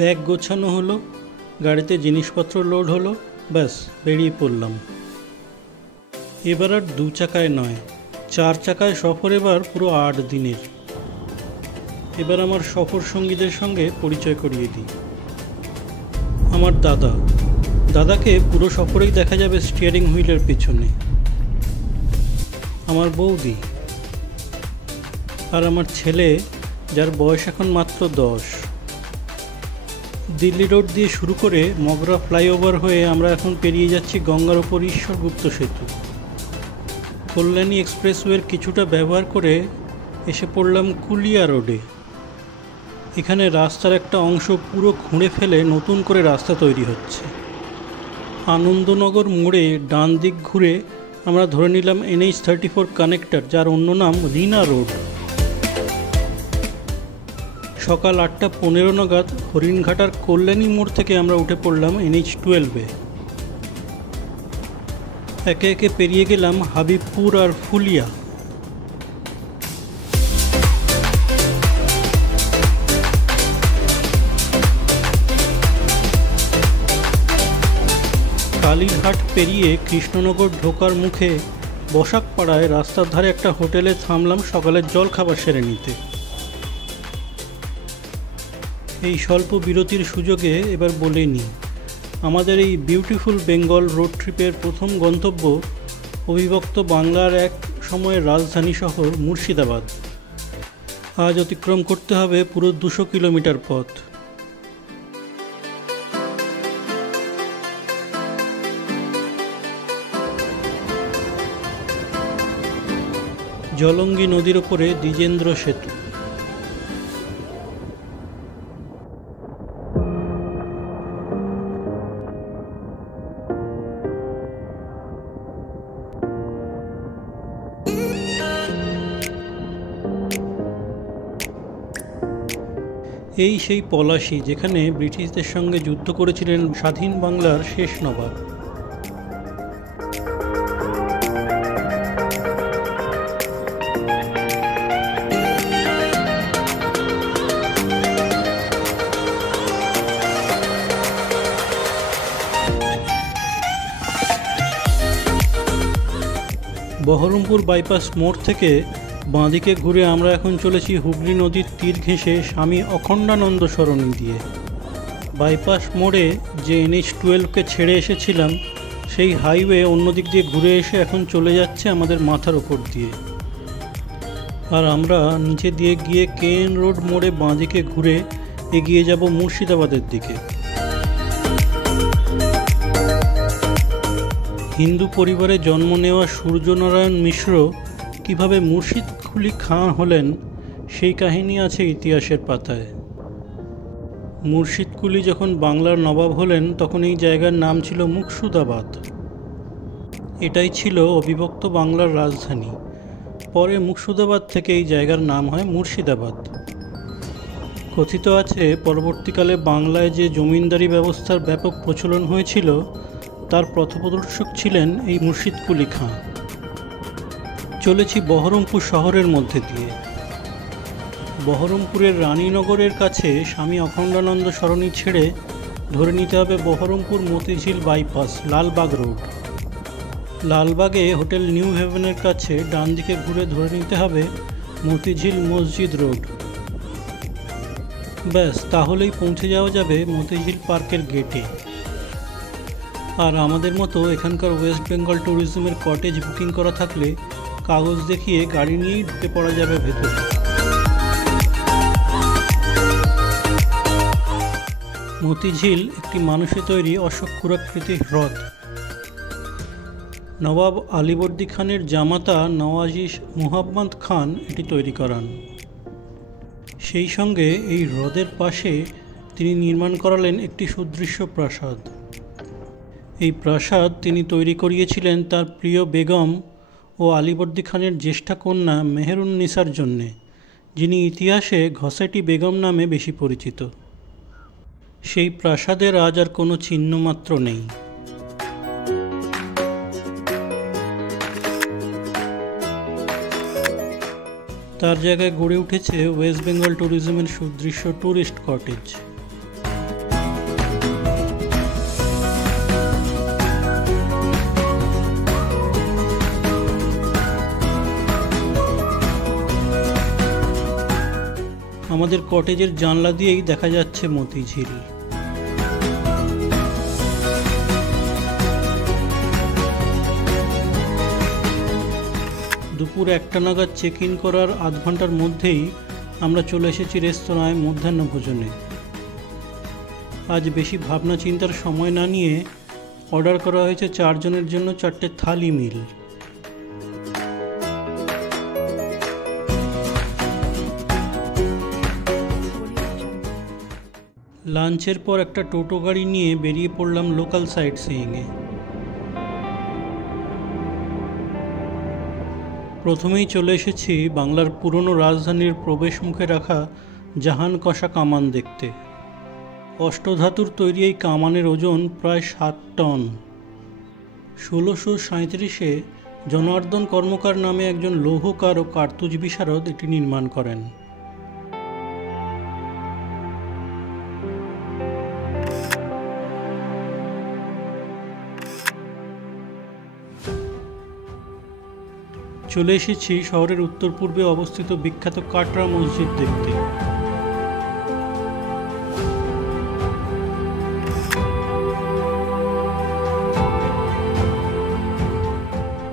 Bag গোছানো হলো, গাড়িতে জিনিসপত্র লোড হলো, ব্যাস বেরিয়ে পড়লাম। এবার আর 2 চাকায় নয়, 4 চাকায় সফর, এবার পুরো 8 দিনের। এবার আমার সফর সঙ্গীদের সঙ্গে পরিচয় করিয়ে দিই। আমার দাদাকে পুরো সফরেই দেখা যাবে স্টিয়ারিং হুইলের পেছনে। আমার বৌদি আর আমার ছেলে, যার বয়স এখন মাত্র 10। দিল্লি রোড দিয়ে শুরু করে মগরা ফ্লাইওভার হয়ে আমরা এখন পেরিয়ে যাচ্ছি গঙ্গার ওপর ঈশ্বরগুপ্ত সেতু। কল্যাণী এক্সপ্রেসওয়ের কিছুটা ব্যবহার করে এসে পড়লাম কুলিয়া রোডে। এখানে রাস্তার একটা অংশ পুরো খুঁড়ে ফেলে নতুন করে রাস্তা তৈরি হচ্ছে। আনন্দনগর মোড়ে ডান দিক ঘুরে আমরা ধরে নিলাম NH-34 কানেক্টর, যার অন্য নাম রিনা রোড। সকাল 8:15 নাগাদ হরিণঘাটার কল্যাণী মোড় থেকে আমরা উঠে পড়লাম NH-12-এ। একে একে পেরিয়ে গেলাম হাবিবপুর আর ফুলিয়া। কালীরহাট পেরিয়ে কৃষ্ণনগর ঢোকার মুখে বসাকপাড়ায় রাস্তার ধারে একটা হোটেলে থামলাম সকালের জলখাবার সেরে নিতে। এই স্বল্প বিরতির সুযোগে এবার বলে নিই, আমাদের এই বিউটিফুল বেঙ্গল রোড ট্রিপের প্রথম গন্তব্য অবিভক্ত বাংলার এক সময়ের রাজধানী শহর মুর্শিদাবাদ। আজ অতিক্রম করতে হবে পুরো 200 কিলোমিটার পথ। জলঙ্গি নদীর ওপরে দ্বিজেন্দ্র সেতু। এই সেই পলাশী, যেখানে ব্রিটিশদের সঙ্গে যুদ্ধ করেছিলেন স্বাধীন বাংলার শেষ নবাব। বহরমপুর বাইপাস মোড় থেকে বাঁদিকে ঘুরে আমরা এখন চলেছি হুগলি নদীর তীর ঘেঁষে স্বামী অখণ্ডানন্দ সরণি দিয়ে। বাইপাস মোড়ে যে NH-12-কে ছেড়ে এসেছিলাম, সেই হাইওয়ে অন্যদিক দিয়ে ঘুরে এসে এখন চলে যাচ্ছে আমাদের মাথার ওপর দিয়ে। আর আমরা নিচে দিয়ে গিয়ে KN রোড মোড়ে বাঁদিকে ঘুরে এগিয়ে যাব মুর্শিদাবাদের দিকে। হিন্দু পরিবারে জন্ম নেওয়া সূর্যনারায়ণ মিশ্র কীভাবে মুর্শিদকুলি খাঁ হলেন, সেই কাহিনী আছে ইতিহাসের পাতায়। মুর্শিদকুলি যখন বাংলার নবাব হলেন, তখন এই জায়গার নাম ছিল মুকসুদাবাদ। এটাই ছিল অবিভক্ত বাংলার রাজধানী। পরে মুকসুদাবাদ থেকে এই জায়গার নাম হয় মুর্শিদাবাদ। কথিত আছে পরবর্তীকালে বাংলায় যে জমিনদারি ব্যবস্থার ব্যাপক প্রচলন হয়েছিল, তার পথপ্রদর্শক ছিলেন এই মুর্শিদকুলি খাঁ। চলেছি বহরমপুর শহরের মধ্যে দিয়ে। বহরমপুরের রানীনগরের কাছে স্বামী অখণ্ডানন্দ সরণি ছেড়ে ধরে নিতে হবে বহরমপুর মতিঝিল বাইপাস, লালবাগ রোড। লালবাগে হোটেল নিউ হেভেনের কাছে ডান দিকে ঘুরে ধরে নিতে হবে মতিঝিল মসজিদ রোড। ব্যাস, তাহলেই পৌঁছে যাওয়া যাবে মতিঝিল পার্কের গেটে। আর আমাদের মতো এখানকার ওয়েস্ট বেঙ্গল ট্যুরিজমের কটেজ বুকিং করা থাকলে কাগজ দেখিয়ে গাড়ি নিয়েই ঢুকে পড়া যাবে ভেতরে। মতিঝিল একটি মানুষে তৈরি অশ্বক্ষুরাকৃতির হ্রদ। নবাব আলীবর্দী খানের জামাতা নওয়াজি মুহাম্মদ খান এটি তৈরি করান। সেই সঙ্গে এই হ্রদের পাশে তিনি নির্মাণ করালেন একটি সুদৃশ্য প্রাসাদ। এই প্রাসাদ তিনি তৈরি করিয়েছিলেন তার প্রিয় বেগম ও আলীবর্দী খানের জ্যেষ্ঠা কন্যা মেহেরুন্নিসার জন্যে, যিনি ইতিহাসে ঘসেটি বেগম নামে বেশি পরিচিত। সেই প্রাসাদের আজ আর কোনো চিহ্নমাত্র নেই। তার জায়গায় গড়ে উঠেছে ওয়েস্ট বেঙ্গল ট্যুরিজমের সুদৃশ্য ট্যুরিস্ট কটেজ। আমাদের কটেজের জানলা দিয়েই দেখা যাচ্ছে মতিঝিল। দুপুর 1টা নাগাদ চেক ইন করার আধ ঘন্টার মধ্যেই আমরা চলে এসেছি রেস্তোরাঁয় মধ্যাহ্ন ভোজনে। আজ বেশি ভাবনা চিন্তার সময় না নিয়ে অর্ডার করা হয়েছে 4 জনের জন্য 4টে থালি মিল। লাঞ্চের পর একটা টোটো গাড়ি নিয়ে বেরিয়ে পড়লাম লোকাল সাইট সিইংয়ে। প্রথমেই চলে এসেছি বাংলার পুরনো রাজধানীর প্রবেশ মুখে রাখা জাহান কষা কামান দেখতে। অষ্টধাতুর তৈরি এই কামানের ওজন প্রায় 7 টন। 1637-এ জনার্দন কর্মকার নামে একজন লৌহকার ও কার্তুজ বিশারদ এটি নির্মাণ করেন। চলে এসেছি শহরের উত্তর পূর্বে অবস্থিত বিখ্যাত কাটরা মসজিদ দেখতে।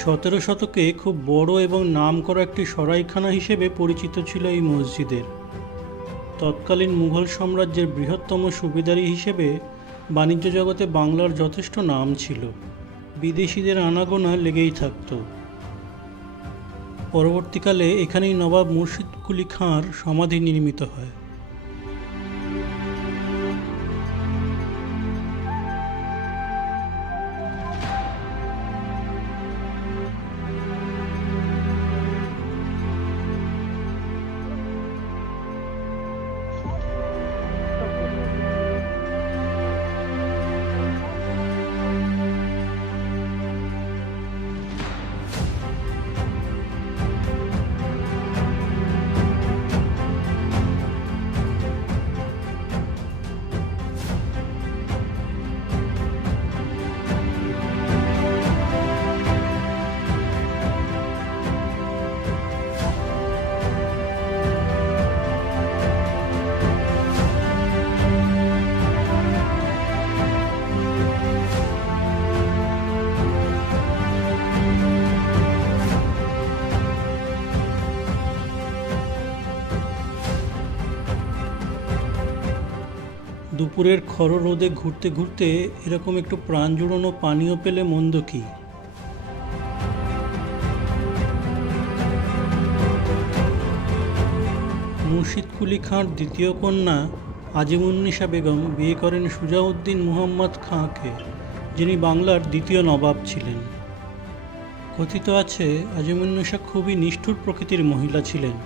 সতেরো শতকে খুব বড় এবং নামকরা একটি সরাইখানা হিসেবে পরিচিত ছিল এই মসজিদের। তৎকালীন মুঘল সাম্রাজ্যের বৃহত্তম সুবিদারি হিসেবে বাণিজ্য জগতে বাংলার যথেষ্ট নাম ছিল। বিদেশিদের আনাগোনা লেগেই থাকত। পরবর্তীকালে এখানেই নবাব মুর্শিদ কুলি খাঁর সমাধি নির্মিত হয়। দুপুরের খর রোদে ঘুরতে ঘুরতে এরকম একটু প্রাণ জুড়ানো পানীয় পেলে মন্দ কি। মুর্শিদ কুলি খাঁর দ্বিতীয় কন্যা আজিমুন্নিসা বেগম বিয়ে করেন সুজাউদ্দিন মুহাম্মদ খাঁকে, যিনি বাংলার দ্বিতীয় নবাব ছিলেন। কথিত আছে আজিমুন্নিসা খুবই নিষ্ঠুর প্রকৃতির মহিলা ছিলেন।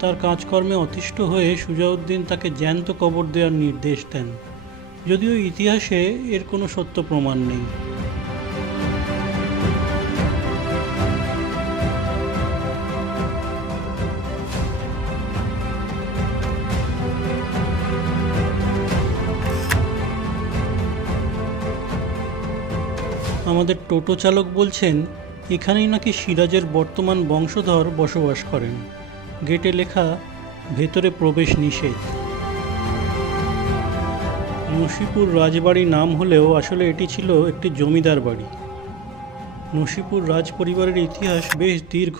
তার কাজকর্মে অতিষ্ঠ হয়ে সুজাউদ্দিন তাকে জ্যান্ত কবর দেওয়ার নির্দেশ দেন, যদিও ইতিহাসে এর কোনো সত্য প্রমাণ নেই। আমাদের টোটো চালক বলছেন এখানেই নাকি সিরাজের বর্তমান বংশধর বসবাস করেন। গেটে লেখা ভেতরে প্রবেশ নিষেধ। নসিপুর রাজবাড়ি নাম হলেও আসলে এটি ছিল একটি জমিদার বাড়ি। নসিপুর রাজ পরিবারের ইতিহাস বেশ দীর্ঘ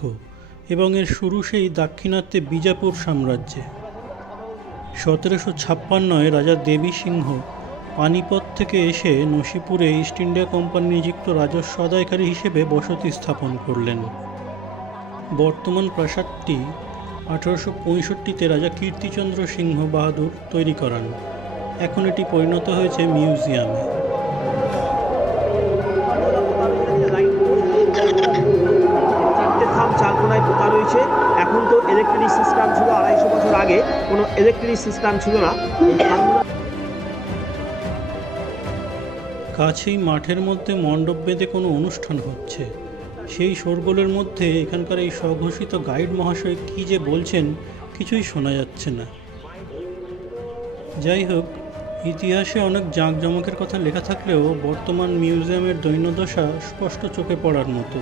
এবং এর শুরু সেই দাক্ষিণাত্যে বিজাপুর সাম্রাজ্যে। 1756-এ রাজা দেবী সিংহ পানিপথ থেকে এসে নসিপুরে ইস্ট ইন্ডিয়া কোম্পানি নিযুক্ত রাজস্ব আদায়কারী হিসেবে বসতি স্থাপন করলেন। বর্তমান প্রাসাদটি 1865-তে রাজা কীর্তিচন্দ্র সিংহ বাহাদুর তৈরি করান। এখন এটি পরিণত হয়েছে মিউজিয়ামে। চারকোনায় পোতা রয়েছে। এখন তো ইলেকট্রিক সিস্টেম ছিল, 250 বছর আগে কোনো ইলেকট্রিক সিস্টেম ছিল না। কাছেই মাঠের মধ্যে মণ্ডপ বেঁধে কোনো অনুষ্ঠান হচ্ছে। সেই শোরগোলের মধ্যে এখানকার এই স্বঘোষিত গাইড মহাশয় কী যে বলছেন কিছুই শোনা যাচ্ছে না। যাই হোক, ইতিহাসে অনেক জাঁকজমকের কথা লেখা থাকলেও বর্তমান মিউজিয়ামের দৈন্যদশা স্পষ্ট চোখে পড়ার মতো।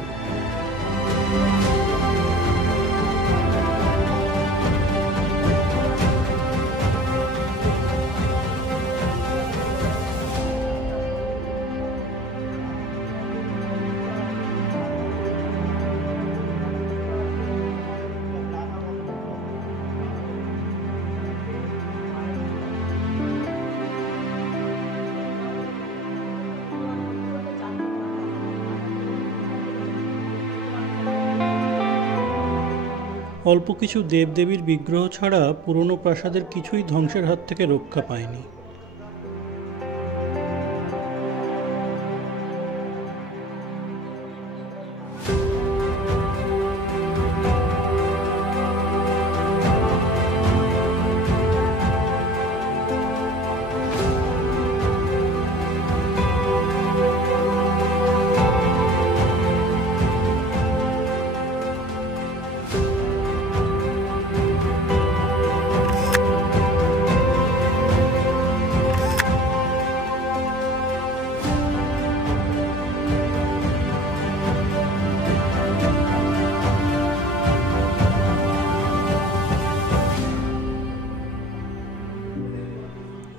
অল্প কিছু দেবদেবীর বিগ্রহ ছাড়া পুরনো প্রাসাদের কিছুই ধ্বংসের হাত থেকে রক্ষা পায়নি।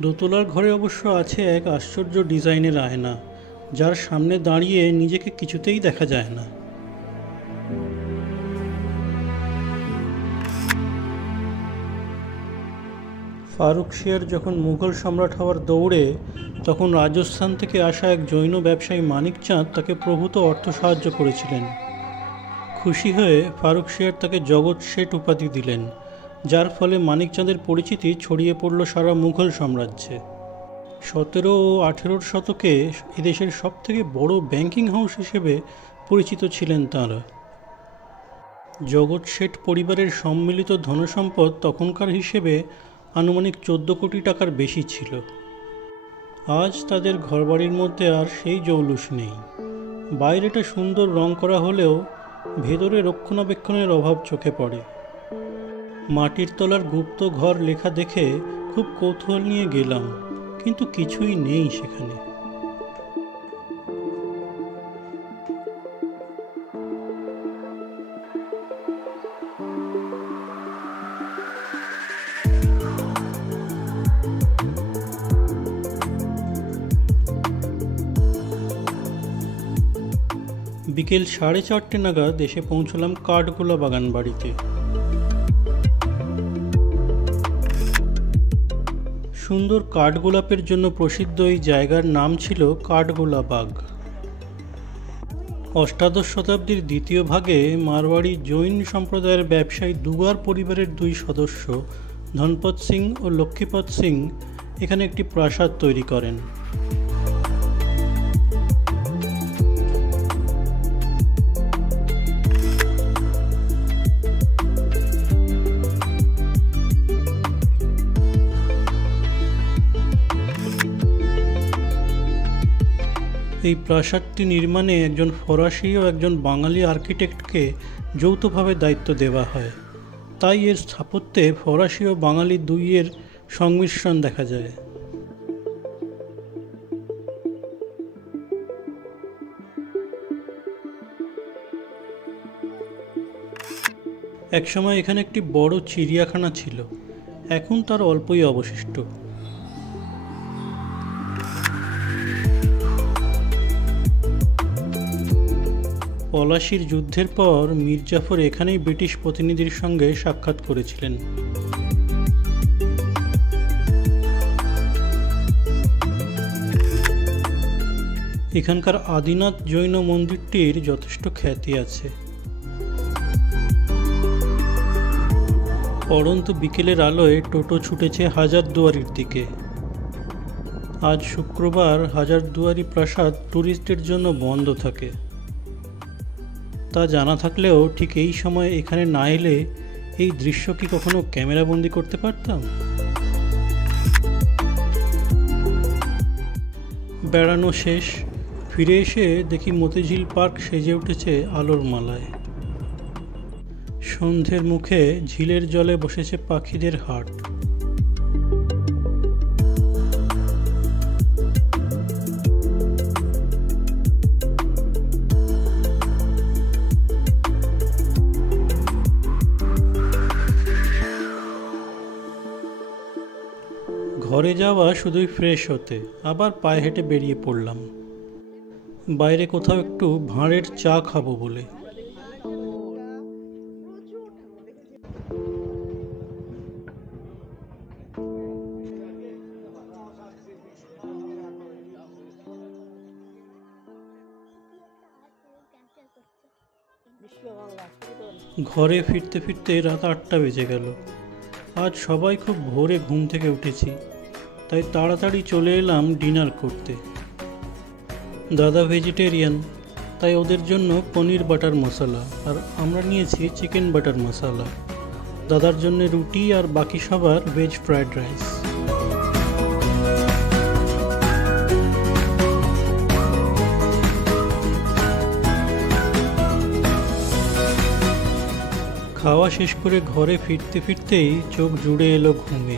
দোতলার ঘরে অবশ্য আছে এক আশ্চর্য ডিজাইনের আয়না, যার সামনে দাঁড়িয়ে নিজেকে কিছুতেই দেখা যায় না। ফারুক শিয়ার যখন মুঘল সম্রাট হওয়ার দৌড়ে, তখন রাজস্থান থেকে আসা এক জৈন ব্যবসায়ী মানিক চাঁদ তাকে প্রভূত অর্থ সাহায্য করেছিলেন। খুশি হয়ে ফারুক শিয়ার তাকে জগৎ শেঠ উপাধি দিলেন, যার ফলে মানিক চাঁদের পরিচিতি ছড়িয়ে পড়ল সারা মুঘল সাম্রাজ্যে। 17 ও 18 শতকে এদেশের সবথেকে বড় ব্যাংকিং হাউস হিসেবে পরিচিত ছিলেন তাঁরা। জগৎ শেঠ পরিবারের সম্মিলিত ধনসম্পদ তখনকার হিসেবে আনুমানিক 14 কোটি টাকার বেশি ছিল। আজ তাদের ঘরবাড়ির মধ্যে আর সেই জৌলুস নেই। বাইরেটা সুন্দর রং করা হলেও ভেতরে রক্ষণাবেক্ষণের অভাব চোখে পড়ে। মাটির তলার গুপ্ত ঘর লেখা দেখে খুব কৌতূহল নিয়ে গেলাম, কিন্তু কিছুই নেই সেখানে। বিকেল 4:30 নাগাদ এসে পৌঁছলাম কাঠগোলা বাগান বাড়িতে। সুন্দর কাঠগোলাপের জন্য প্রসিদ্ধ এই জায়গার নাম ছিল কাঠগোলা বাগ। অষ্টাদশ শতাব্দীর দ্বিতীয় ভাগে মারওয়াড়ি জৈন সম্প্রদায়ের ব্যবসায়ী দুগার পরিবারের 2 সদস্য ধনপত সিং ও লক্ষ্মীপত সিং এখানে একটি প্রাসাদ তৈরি করেন। এই প্রাসাদটি নির্মাণে একজন ফরাসি ও একজন বাঙালি আর্কিটেক্টকে যৌথভাবে দায়িত্ব দেওয়া হয়, তাই এর স্থাপত্যে ফরাসি ও বাঙালি দুইয়ের সংমিশ্রণ দেখা যায়। একসময় এখানে একটি বড় চিড়িয়াখানা ছিল, এখন তার অল্পই অবশিষ্ট। পলাশির যুদ্ধের পর মীর জাফর এখানেই ব্রিটিশ প্রতিনিধির সঙ্গে সাক্ষাৎ করেছিলেন। এখানকার আদিনাথ জৈন মন্দিরটির যথেষ্ট খ্যাতি আছে। পড়ন্ত বিকেলের আলোয় টোটো ছুটেছে হাজারদুয়ারির দিকে। আজ শুক্রবার হাজারদুয়ারি প্রাসাদ ট্যুরিস্টদের জন্য বন্ধ থাকে। তা জানা থাকলেও ঠিক এই সময় এখানে না এলে এই দৃশ্য কি কখনো ক্যামেরাবন্দি করতে পারতাম? বেড়ানো শেষ, ফিরে এসে দেখি মতিঝিল পার্ক সেজে উঠেছে আলোর মালায়। সন্ধ্যের মুখে ঝিলের জলে বসেছে পাখিদের হাট। ঘরে যাওয়া শুধুই ফ্রেশ হতে, আবার পায়ে হেঁটে বেরিয়ে পড়লাম বাইরে কোথাও একটু ভাঁড়ের চা খাবো বলে। ঘরে ফিরতে ফিরতে রাত 8টা বেজে গেল। আজ সবাই খুব ভোরে ঘুম থেকে উঠেছি, তাই তাড়াতাড়ি চলে এলাম ডিনার করতে। দাদা ভেজিটেরিয়ান, তাই ওদের জন্য পনির বাটার মশলা, আর আমরা নিয়েছি চিকেন বাটার মশলা। দাদার জন্য রুটি আর বাকি সবার ভেজ ফ্রায়েড রাইস। খাওয়া শেষ করে ঘরে ফিরতে ফিরতেই চোখ জুড়ে এলো ঘুমে।